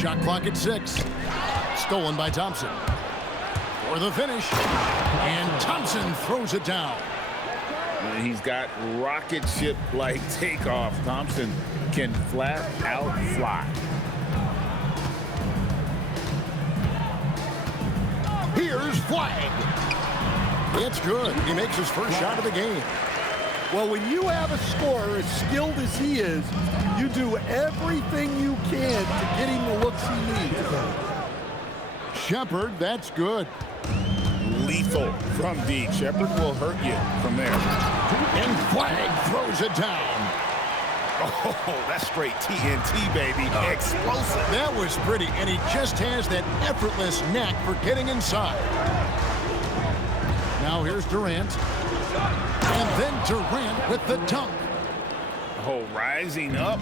Shot clock at 6. Stolen by Thompson. For the finish. And Thompson throws it down. He's got rocket ship-like takeoff. Thompson can flat out fly. Here's Flag. It's good. He makes his first shot of the game. Well, when you have a scorer as skilled as he is, you do everything you can to get him the looks he needs. Shepard, that's good. Lethal from deep. Shepard will hurt you from there. And Flag throws it down. Oh, that's straight TNT, baby. Explosive. That was pretty, and he just has that effortless knack for getting inside. Now here's Durant. And then Durant with the dunk. Oh, rising up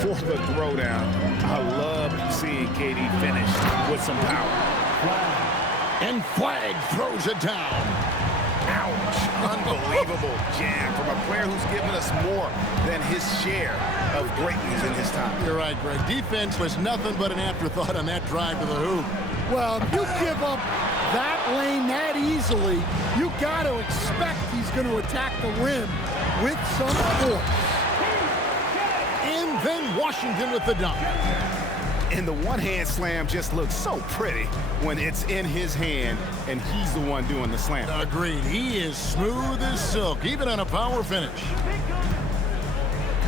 for the throwdown. I love seeing KD finish with some power. And Flag throws it down. Ouch. Unbelievable jam from a player who's given us more than his share of greatness in his time. You're right, Greg. Defense was nothing but an afterthought on that drive to the hoop. Well, if you give up that lane that easily, you got to expect he's going to attack the rim with some force. And then Washington with the dunk. And the one-hand slam just looks so pretty when it's in his hand and he's the one doing the slam. Agreed. He is smooth as silk, even on a power finish.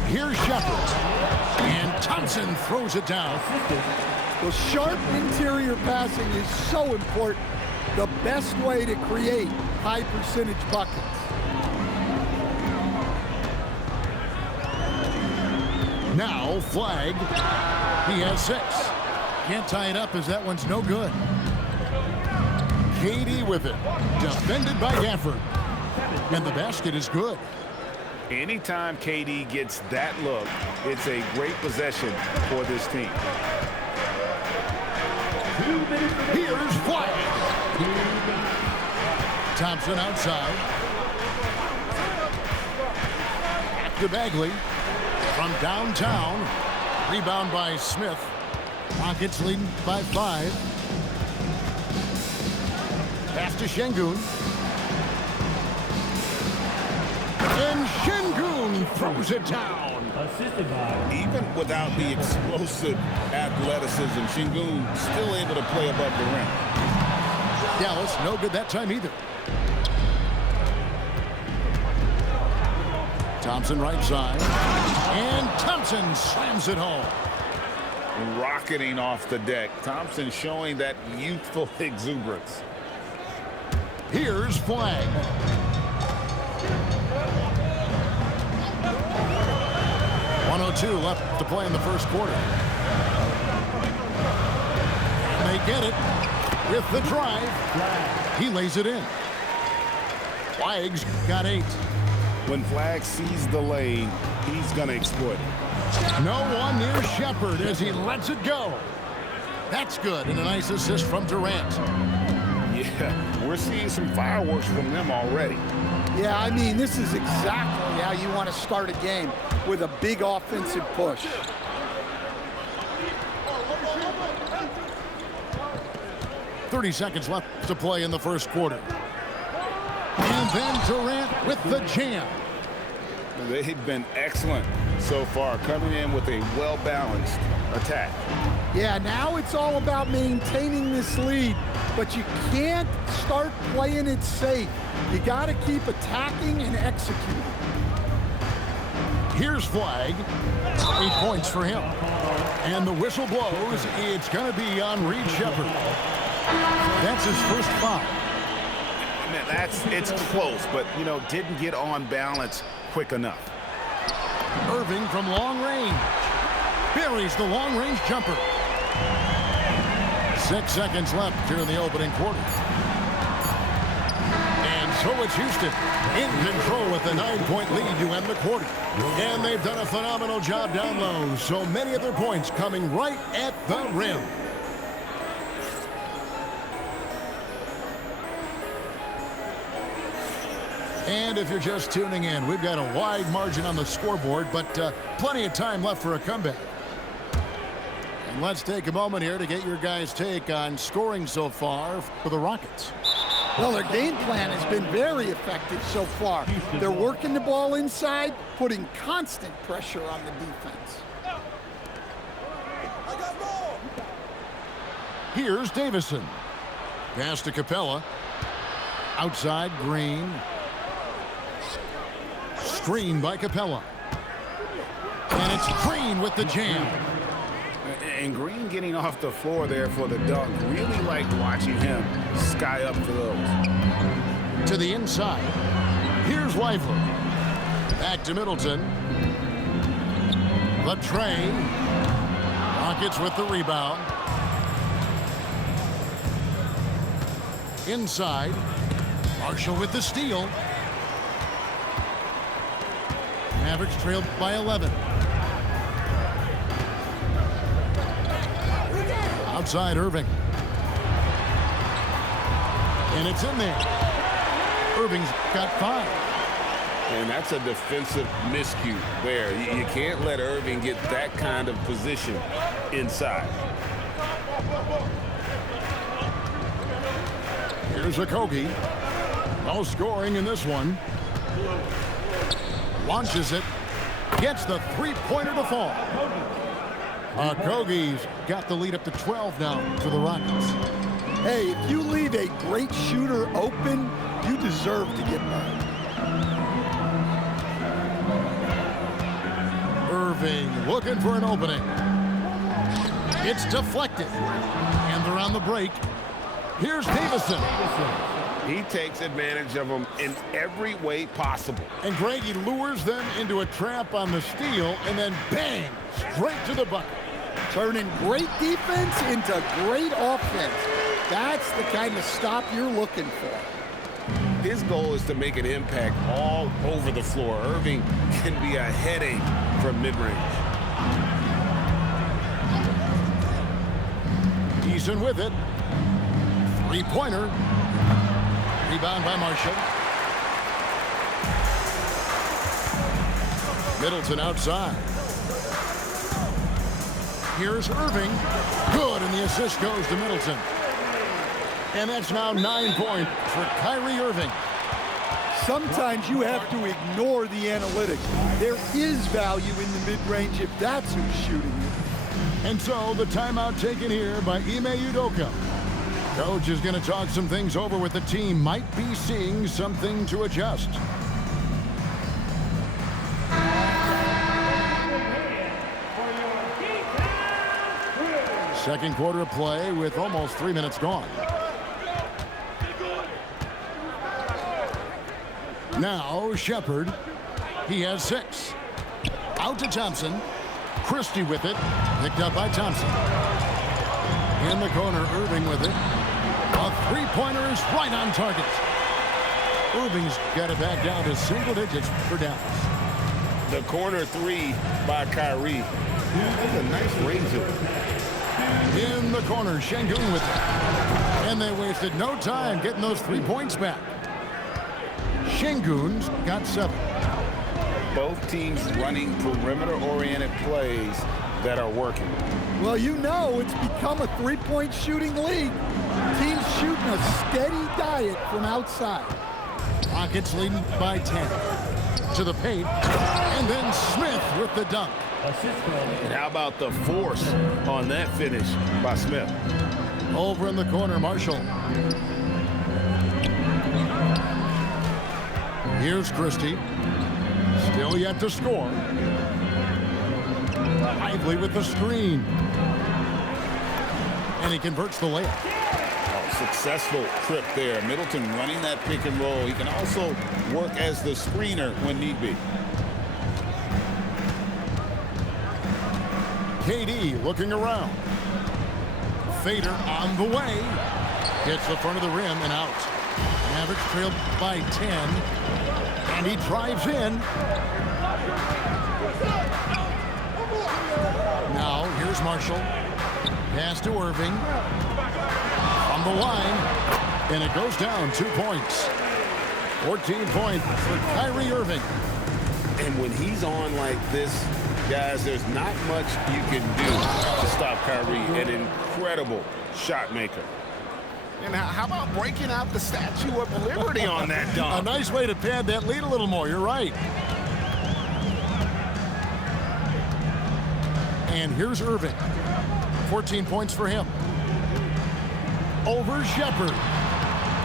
Here's Shepard. And Thompson throws it down. Well, sharp interior passing is so important. The best way to create high percentage buckets. Now Flag. He has 6. Can't tie it up as that one's no good. KD with it. Defended by Gafford. And the basket is good. Anytime KD gets that look, it's a great possession for this team. Here's Flag. Thompson outside. Back to Bagley. From downtown. Rebound by Smith. Rockets leading by 5. Pass to Şengün. And Şengün throws it down. Even without the explosive athleticism, Şengün still able to play above the rim. Dallas no good that time either. Thompson right side. And Thompson slams it home. Rocketing off the deck. Thompson showing that youthful exuberance. Here's Flag. .102 left to play in the first quarter. And they get it with the drive. He lays it in. Flag's got 8. When Flag sees the lane, he's going to exploit it. No one near Shepard as he lets it go. That's good, and a nice assist from Durant. Yeah, we're seeing some fireworks from them already. Yeah, I mean, this is exactly how you want to start a game, with a big offensive push. .30 left to play in the first quarter. And then Durant with the jam. They've been excellent so far, coming in with a well-balanced attack. Yeah, now it's all about maintaining this lead, but you can't start playing it safe. You got to keep attacking and executing. Here's Flag. 8 points for him. And the whistle blows. It's going to be on Reed Shepard. That's his first foul. Man, it's close, but, you know, didn't get on balance quick enough. Irving from long range. Buries the long-range jumper. 6 seconds left here in the opening quarter. And so it's Houston in control with a 9-point lead to end the quarter. And they've done a phenomenal job down low. So many of their points coming right at the rim. And if you're just tuning in, we've got a wide margin on the scoreboard, but plenty of time left for a comeback. And let's take a moment here to get your guys' take on scoring so far for the Rockets. Well, their game plan has been very effective so far. They're working the ball inside, putting constant pressure on the defense. Here's Davison. Pass to Capella. Outside, Green. Screen by Capella. And it's Green with the jam. And Green getting off the floor there for the dunk. Really like watching him sky up for those. To the inside. Here's Lively. Back to Middleton. The tray. Rockets with the rebound. Inside. Marshall with the steal. Mavericks trailed by 11. Outside Irving. And it's in there. Irving's got 5. And that's a defensive miscue there. You can't let Irving get that kind of position inside. Here's Okogie. No scoring in this one. Launches it. Gets the three-pointer to fall. Okogie's got the lead up to 12 now for the Rockets. Hey, if you leave a great shooter open, you deserve to get burned. Irving looking for an opening. It's deflected. And they're on the break. Here's Davison. He takes advantage of them in every way possible. And Greg, he lures them into a trap on the steal, and then bang, straight to the bucket. Turning great defense into great offense. That's the kind of stop you're looking for. His goal is to make an impact all over the floor. Irving can be a headache from mid-range. Eason with it. Three-pointer. Rebound by Marshall. Middleton outside. Here's Irving. Good, and the assist goes to Middleton. And that's now 9 points for Kyrie Irving. Sometimes you have to ignore the analytics. There is value in the mid-range if that's who's shooting you. And so the timeout taken here by Ime Udoka. Coach is going to talk some things over with the team. Might be seeing something to adjust. Second quarter of play with almost 3 minutes gone. Now Shepherd. He has 6. Out to Thompson. Christie with it. Picked up by Thompson. In the corner, Irving with it. A three-pointer is right on target. Irving's got it back down to single digits for Dallas. The corner 3 by Kyrie. That's a nice range of it. In the corner, Şengün with it. And they wasted no time getting those 3 points back. Şengün's got 7. Both teams running perimeter-oriented plays that are working. Well, you know it's become a three-point shooting league. Teams shooting a steady diet from outside. Rockets leading by 10. To the paint. And then Smith with the dunk. And how about the force on that finish by Smith? Over in the corner, Marshall. Here's Christie. Still yet to score. Lively with the screen. And he converts the layup. Successful trip there. Middleton running that pick and roll. He can also work as the screener when need be. KD looking around. Fader on the way. Hits the front of the rim and out. Mavericks trailed by 10. And he drives in. Now here's Marshall. Pass to Irving. On the line. And it goes down 2 points. 14 points for Kyrie Irving. And when he's on like this, Guys, there's not much you can do to stop Kyrie, an incredible shot maker. And how about breaking out the Statue of Liberty on that dunk? A nice way to pad that lead a little more. You're right. And here's Irving. 14 points for him. Over Shepherd.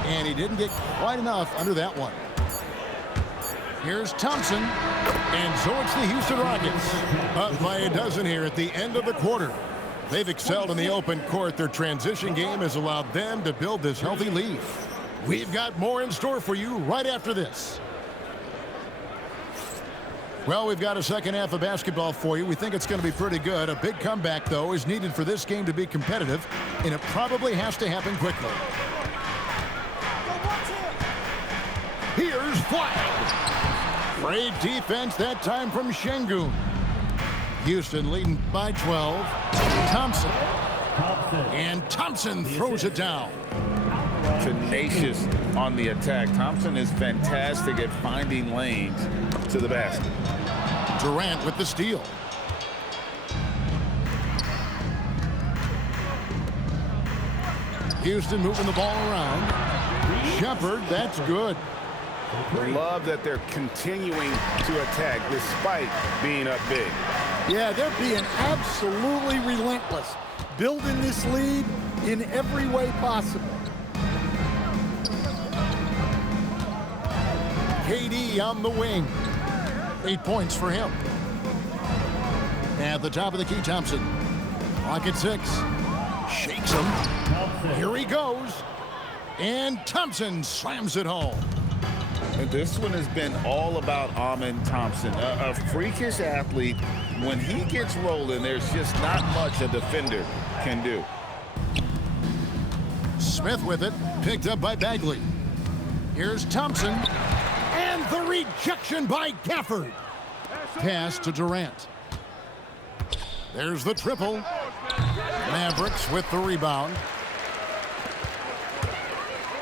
And he didn't get quite enough under that one. Here's Thompson. And so it's the Houston Rockets. Up by a dozen here at the end of the quarter. They've excelled in the open court. Their transition game has allowed them to build this healthy lead. We've got more in store for you right after this. Well, we've got a second half of basketball for you. We think it's going to be pretty good. A big comeback, though, is needed for this game to be competitive, and it probably has to happen quickly. Here's Flag. Great defense that time from Şengün. Houston leading by 12. Thompson. And Thompson throws it down. Tenacious on the attack. Thompson is fantastic at finding lanes to the basket. Durant with the steal. Houston moving the ball around. Shepherd, that's good. Love that they're continuing to attack despite being up big. Yeah, they're being absolutely relentless, building this lead in every way possible. KD on the wing. 8 points for him. At the top of the key, Thompson. Clock at 6. Shakes him. Here he goes. And Thompson slams it home. And this one has been all about Amen Thompson, a freakish athlete. When he gets rolling, there's just not much a defender can do. Smith with it, picked up by Bagley. Here's Thompson, and the rejection by Gafford. Pass to Durant. There's the triple. Mavericks with the rebound.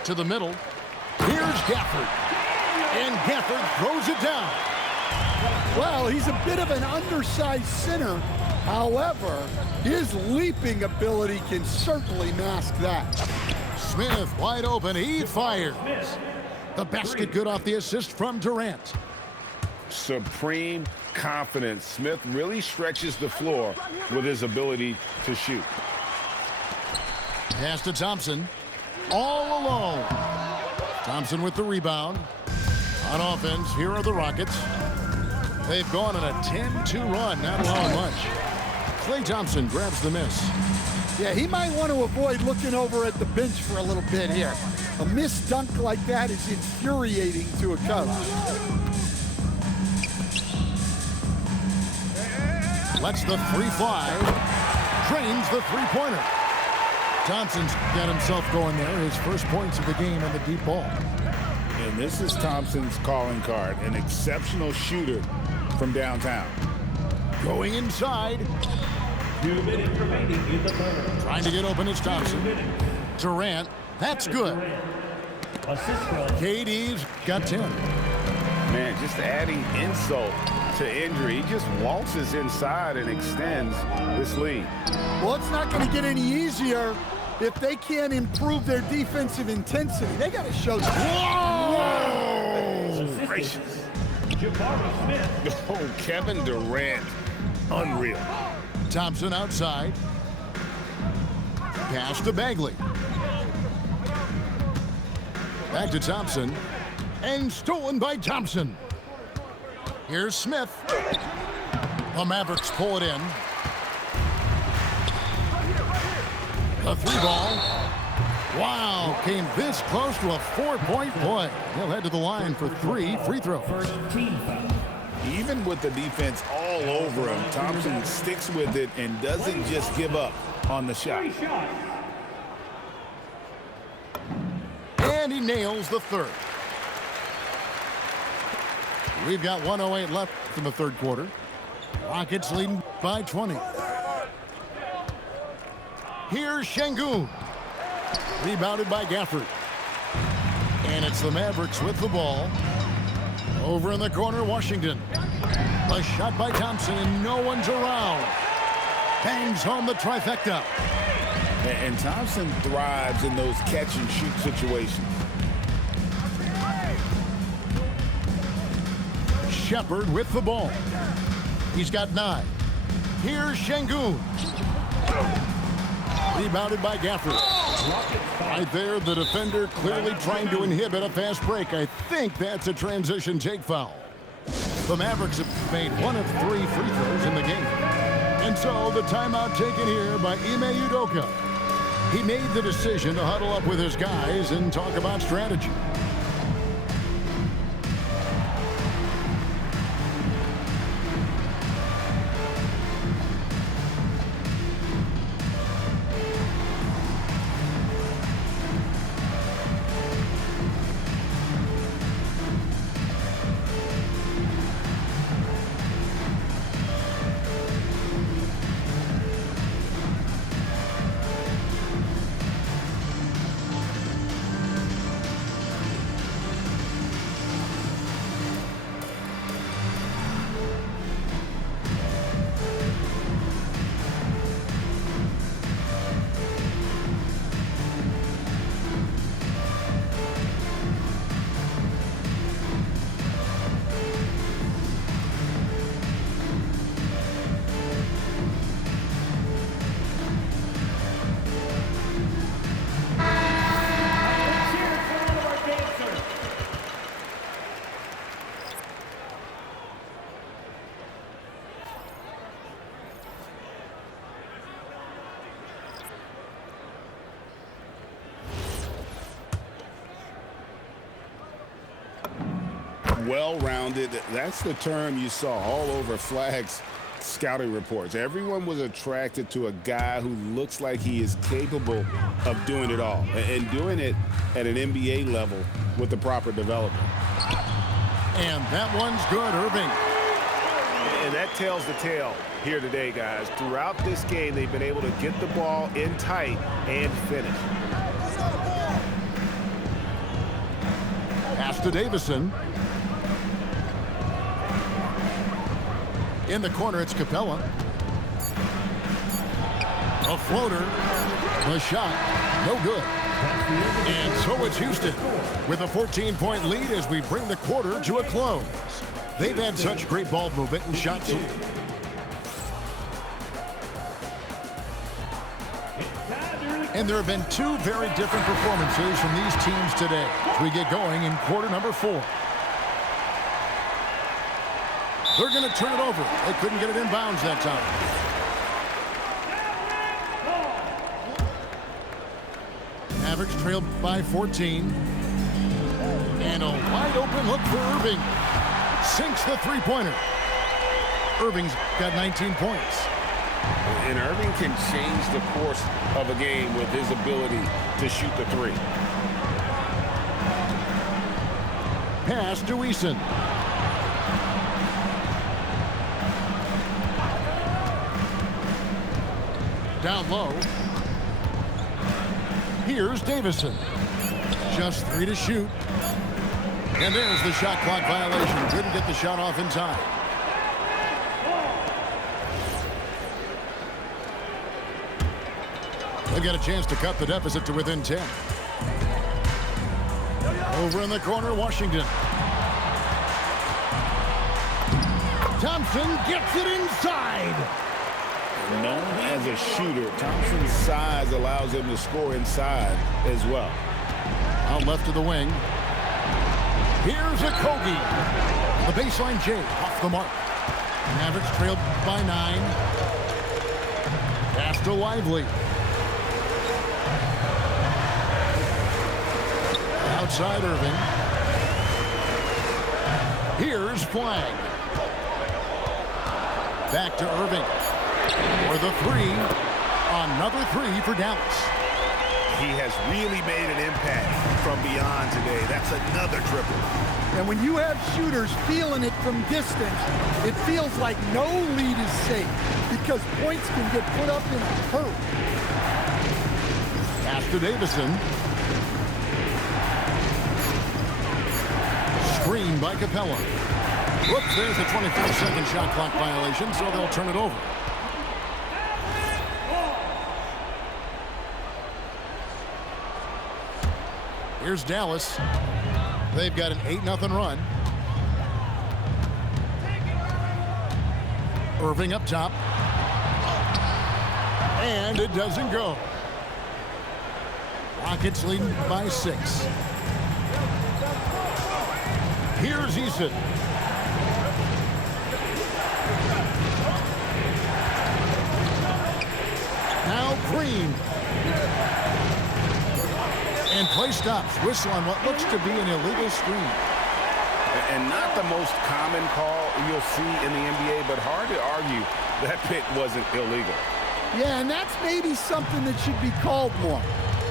To the middle. Here's Gafford. And Gafford throws it down. Well, he's a bit of an undersized center. However, his leaping ability can certainly mask that. Smith wide open. He fires. The basket good off the assist from Durant. Supreme confidence. Smith really stretches the floor with his ability to shoot. Pass to Thompson. All alone. Thompson with the rebound. On offense, here are the Rockets. They've gone on a 10-2 run, not allowing much. Klay Thompson grabs the miss. Yeah, he might want to avoid looking over at the bench for a little bit here. A missed dunk like that is infuriating to a coach. Lets the three fly. Drains the three-pointer. Thompson's got himself going there. His first points of the game in the deep ball. And this is Thompson's calling card, an exceptional shooter from downtown. Going inside. 2 minutes remaining in the third. Trying to get open is Thompson. Durant, that's good. Assist from KD's got 10. Man, just adding insult to injury. He just waltzes inside and extends this lead. Well, it's not going to get any easier if they can't improve their defensive intensity. They got to show Whoa! Gracious. Jabari Smith. Oh, Kevin Durant. Unreal. Thompson outside. Pass to Bagley. Back to Thompson. And stolen by Thompson. Here's Smith. The Mavericks pull it in. The three ball. Wow, came this close to a 4-point play. He'll head to the line for 3 free throws. First team foul. Even with the defense all over him, Thompson sticks with it and doesn't just give up on the shot. 3 shots. And he nails the third. We've got 1:08 left in the third quarter. Rockets leading by 20. Here's Şengün. Rebounded by Gafford. And it's the Mavericks with the ball. Over in the corner, Washington. A shot by Thompson, and no one's around. Bangs home the trifecta. And Thompson thrives in those catch-and-shoot situations. Shepard with the ball. He's got 9. Here's Şengün. Rebounded by Gafford. Right there, the defender clearly trying to inhibit a fast break. I think that's a transition take foul. The Mavericks have made 1 of 3 free throws in the game. And so the timeout taken here by Ime Udoka. He made the decision to huddle up with his guys and talk about strategy. Well-rounded, that's the term you saw all over Flag's scouting reports. Everyone was attracted to a guy who looks like he is capable of doing it all and doing it at an NBA level with the proper development. And that one's good, Irving. And that tells the tale here today, guys. Throughout this game, they've been able to get the ball in tight and finish. Pass to Davison. In the corner, it's Capella. A floater. The shot. No good. And so it's Houston with a 14-point lead as we bring the quarter to a close. They've had such great ball movement and shots. And there have been 2 very different performances from these teams today as we get going in quarter number 4. They're going to turn it over. They couldn't get it in bounds that time. Mavericks trailed by 14. And a wide open look for Irving. Sinks the three-pointer. Irving's got 19 points. And Irving can change the course of a game with his ability to shoot the 3. Pass to Eason. Down low. Here's Davison. Just 3 to shoot. And there's the shot clock violation. Couldn't get the shot off in time. They've got a chance to cut the deficit to within 10. Over in the corner, Washington. Thompson gets it inside. Known as a shooter, Thompson's size allows him to score inside as well. Out left of the wing. Here's a Kogi. The baseline J off the mark. Mavericks trailed by 9. Pass to Lively. Outside Irving. Here's Flag. Back to Irving. For the 3. Another 3 for Dallas. He has really made an impact from beyond today. That's another triple. And when you have shooters feeling it from distance, it feels like no lead is safe because points can get put up in a hurry. Pass to Davison. Screen by Capella. Whoops, there's the 24-second shot clock violation, so they'll turn it over. Here's Dallas. They've got an 8-0 run. Irving up top. And it doesn't go. Rockets leading by 6. Here's Eason. Now Green. And play stops. Whistle on what looks to be an illegal screen. And not the most common call you'll see in the NBA, but hard to argue that pick wasn't illegal. Yeah, and that's maybe something that should be called more.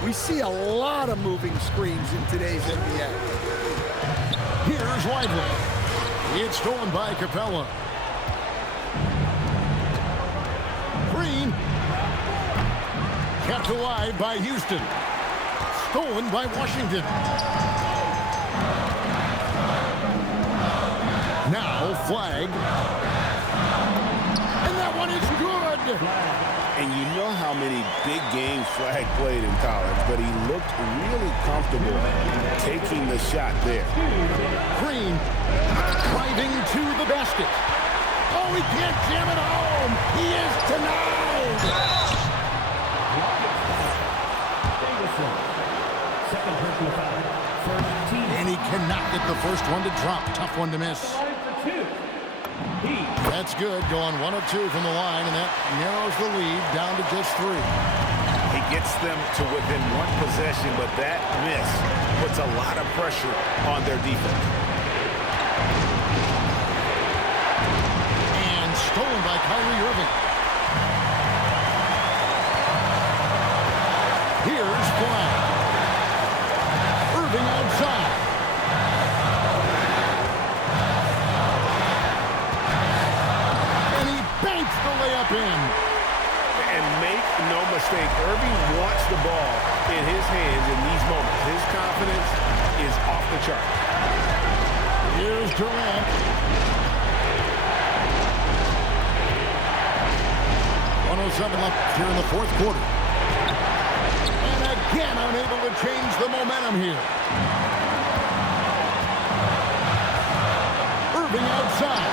We see a lot of moving screens in today's NBA. Here's Lively. It's stolen by Capella. Green. Kept alive by Houston. Stolen by Washington. Now flag. And that one is good. And you know how many big games Flag played in college, but he looked really comfortable taking the shot there. Green driving to the basket. Oh, he can't jam it home. He is denied. Davison. Second personal foul. First team. And he cannot get the first one to drop. Tough one to miss. Line for 2. Heat. That's good. Going 1 of 2 from the line, and that narrows the lead down to just 3. He gets them to within 1 possession, but that miss puts a lot of pressure on their defense. And stolen by Kyrie Irving. Here's Flag. Irving outside. And he banks the layup in. And make no mistake, Irving wants the ball in his hands in these moments. His confidence is off the chart. Here's Durant. 107 left here in the 4th quarter. And again, unable to change the momentum here. Irving outside.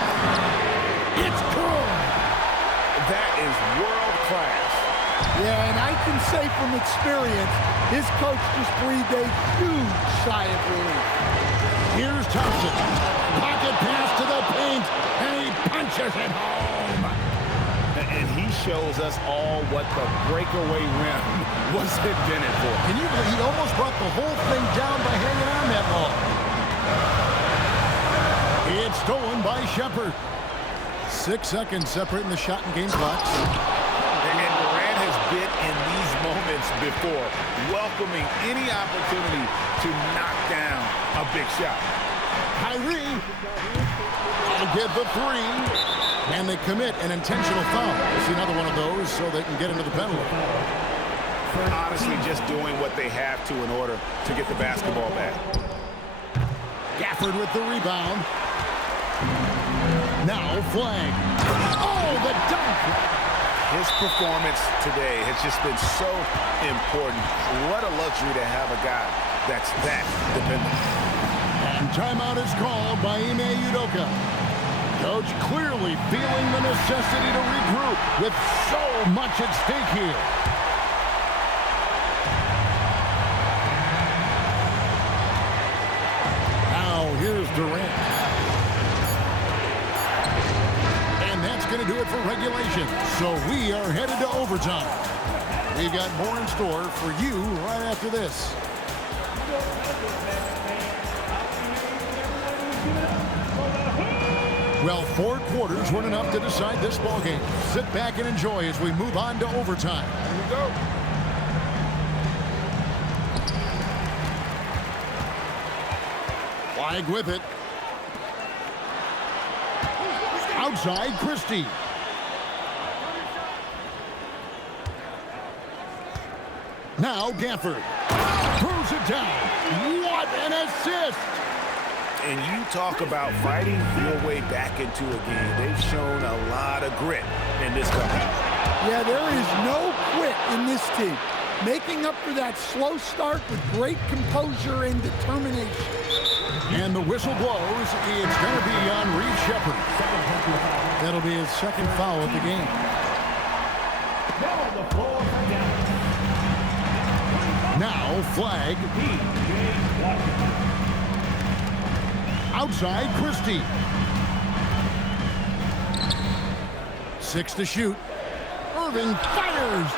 It's good. That is world class. Yeah, and I can say from experience, his coach just breathed a huge sigh of relief. Here's Thompson. Pocket pass to the paint, and he punches it home. And he shows us all what the breakaway rim was invented for. Can you believe he almost brought the whole thing down by hanging on that ball? It's stolen by Shepherd. 6 seconds separating the shot and game clocks. And Durant has been in these moments before, welcoming any opportunity to knock down a big shot. Kyrie will get the 3. And they commit an intentional foul. We'll see another one of those so they can get into the penalty. Honestly, just doing what they have to in order to get the basketball back. Gafford with the rebound. Now Flag. Oh, the dunk! His performance today has just been so important. What a luxury to have a guy that's that dependent. And timeout is called by Ime Udoka. Coach clearly feeling the necessity to regroup with so much at stake here. Now here's Durant. And that's going to do it for regulation. So we are headed to overtime. We've got more in store for you right after this. Well, 4 quarters weren't enough to decide this ballgame. Sit back and enjoy as we move on to overtime. Here we go. Flag with it. Outside, Christie. Now Gafford throws it down. What an assist! And you talk about fighting your way back into a game. They've shown a lot of grit in this company. Yeah, there is no quit in this team. Making up for that slow start with great composure and determination. And the whistle blows. It's going to be on Reed Sheppard. That'll be his second foul of the game. Now flag. Outside Christie. 6 to shoot. Irving fires.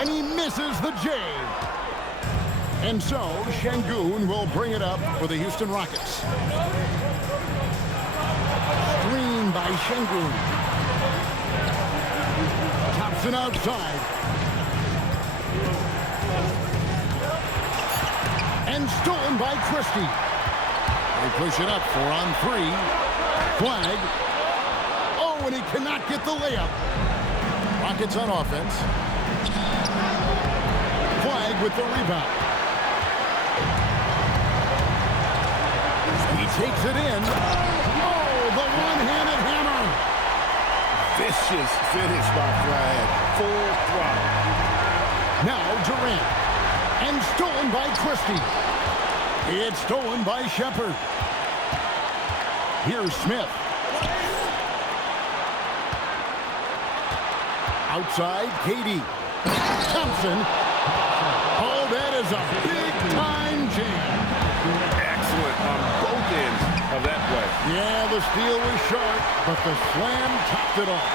And he misses the J. And so Şengün will bring it up for the Houston Rockets. Screen by Şengün. Thompson outside. And stolen by Christie. They push it up 4-on-3. Flag. Oh, and he cannot get the layup. Rockets on offense. Flag with the rebound. He takes it in. Oh, the one-handed hammer. Vicious finish by Flag. Full throttle. Now Durant. And stolen by Christie. It's stolen by Sheppard. Here's Smith. Outside, Katie. Thompson. Oh, that is a big-time jam. Excellent on both ends of that play. Yeah, the steal was sharp, but the slam topped it off.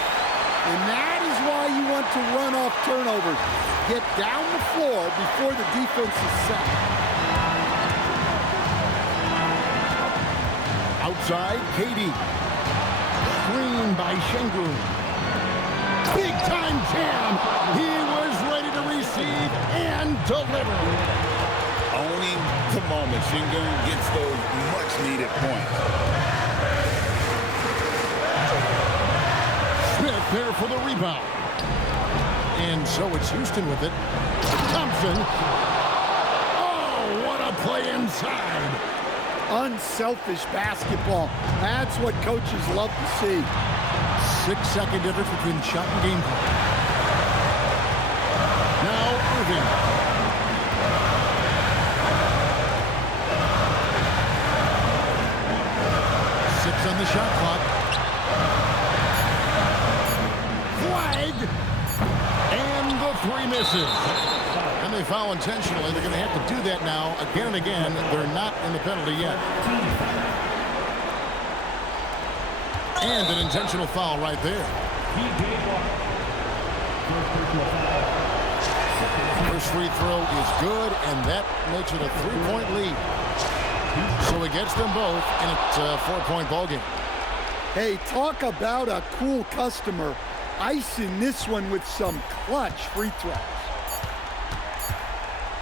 And that is why you want to run off turnovers. Get down the floor before the defense is set. Outside, Katie. Screen by Şengün. Big-time jam. He was ready to receive and deliver. Owning the moment. Şengün gets those much-needed points. Smith there for the rebound. And so it's Houston with it. Thompson. Oh, what a play inside. Unselfish basketball. That's what coaches love to see. 6-second difference between shot and game clock. Now Irving. Six on the shot clock. Flag. And the three misses. And they foul intentionally. They're going to have to do that now again and again. They're not in the penalty yet. And an intentional foul right there. First free throw is good, and that makes it a 3-point lead. So it gets them both, and it's a 4-point ballgame. Hey, talk about a cool customer. Icing this one with some clutch free throws.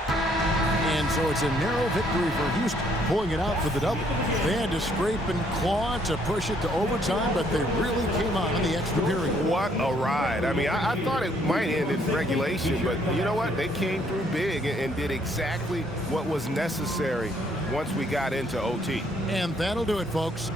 And so it's a narrow victory for Houston, pulling it out for the double. They had to scrape and claw to push it to overtime, but they really came on in the extra period. What a ride. I mean, I thought it might end in regulation, but you know what? They came through big and did exactly what was necessary once we got into OT. And that'll do it, folks.